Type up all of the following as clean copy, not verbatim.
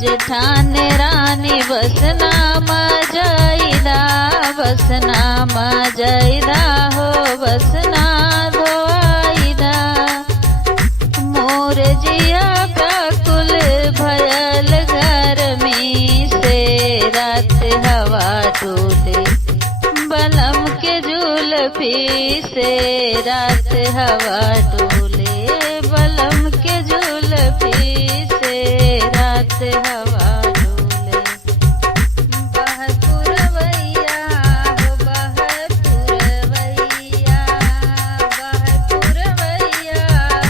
जेठाने रानी बसना मजाइदा, बसना मजाइदा हो बसना धोआइदा। मोर जिया व्याकुल भयल गर्मी से, रात हवा डोले बलम के जुल्फी से, रात हवा डोले बलम के जुल्फी से, रात हवा डोले। बह पुरवैया हो बह पुरवैया, बह पुरवैया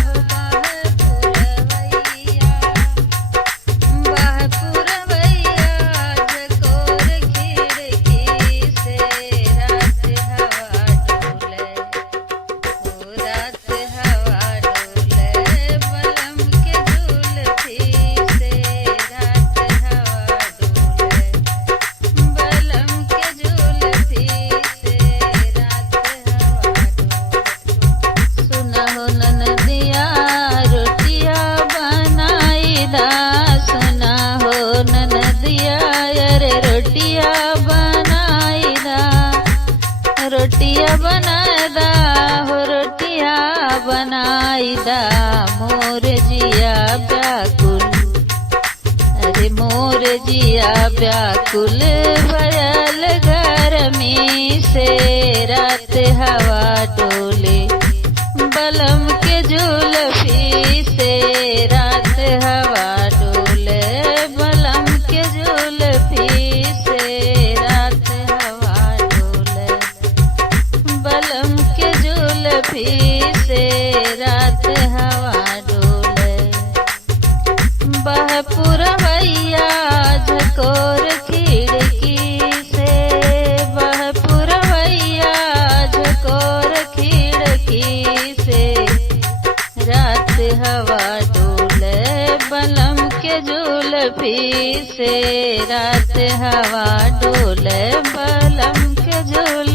हो बह पुरवैया, बह पुरवैया झकोर खिड़की से, रात हवा डोले हो रात हवा डोले बलम के जुल्फी से, रात हवा डोले बलम के जुल्फी से, रात हवा डोले। सुना हो ननदिया रोटिया बनाइदा, सुना हो ननदिया अरे रोटिया बनाइदा, रोटिया बनाइदा हो रोटिया बनाइदा। मोर जिया व्याकुल अरे मोर जिया व्याकुल भयल गर्मी से, रात हवा डोले बलम के जुल्फी से, रात हवा डोले बलम के जुल्फी से, रात हवा डोले बलम के जुल्फी से, रात हवा डोले। बह पुरवैया झकोर खिड़की से, बह पुरवैया झकोर खिड़की से, रात हवा डोले बलम के जुल्फी से, रात हवा डोले बलम के जुल्फी